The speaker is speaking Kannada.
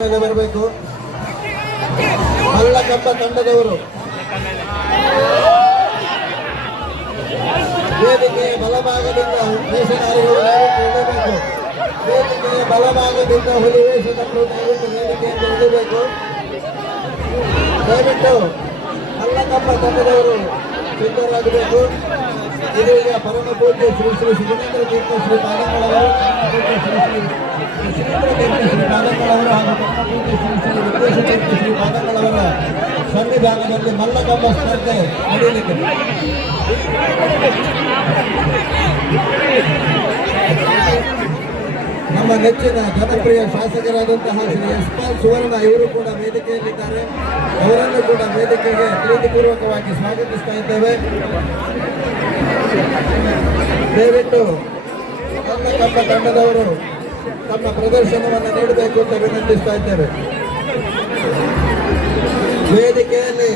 ಬರಬೇಕು. ಮಲ್ಲಕಂಬ ತಂಡದವರು ವೇದಿಕೆಯ ಬಲಭಾಗದಿಂದ ವೇಷಧಾರಿಗಳು ಇಳಿಬೇಕು. ವೇದಿಕೆಯ ಬಲಭಾಗದಿಂದ ಹುಲಿ ವೇಷದವರು ದಯವಿಟ್ಟು ವೇದಿಕೆಯಿಂದ ಇಳಿಬೇಕು. ದಯವಿಟ್ಟು ಮಲ್ಲಕಂಬ ತಂಡದವರು ಸಿದ್ಧರಾಗಬೇಕು. ಇದೀಗ ಪರಮ ಪೂಜ್ಯ ಶ್ರೀ ಶ್ರೀ ಸುರೇಂದ್ರ ತೀರ್ಥ ಶ್ರೀ ಪಾದಂಗಳವರು ಶ್ರೀ ಪಾದಂಗಳವರು ಹಾಗೂ ಪರಮ ಪೂಜ್ಯ ಶ್ರೀ ಶ್ರೀ ವಿದ್ವೇಶ ತೀರ್ಥ ಶ್ರೀ ಪಾದಂಗಳವರ ಸನ್ನಿಧಾನದಲ್ಲಿ ಮಲ್ಲಕಂಬ ಸ್ಪರ್ಧೆ ನಡೆಯಲಿದೆ. ನಮ್ಮ ನೆಚ್ಚಿನ ಜನಪ್ರಿಯ ಶಾಸಕರಾದಂತಹ ಶ್ರೀ ಎಸ್ ಪಾಲ್ ಸುವರ್ಣ ಇವರು ಕೂಡ ವೇದಿಕೆಯಲ್ಲಿದ್ದಾರೆ. ಅವರನ್ನು ಕೂಡ ವೇದಿಕೆಗೆ ಪ್ರೀತಿಪೂರ್ವಕವಾಗಿ ಸ್ವಾಗತಿಸ್ತಾ ಇದ್ದೇವೆ. ದಯವಿಟ್ಟು ಮಲ್ಲಕಂಬ ತಂಡದವರು ತಮ್ಮ ಪ್ರದರ್ಶನವನ್ನು ನೀಡಬೇಕು ಅಂತ ವಿನಂತಿಸ್ತಾ ಇದ್ದೇವೆ. ವೇದಿಕೆಯಲ್ಲಿ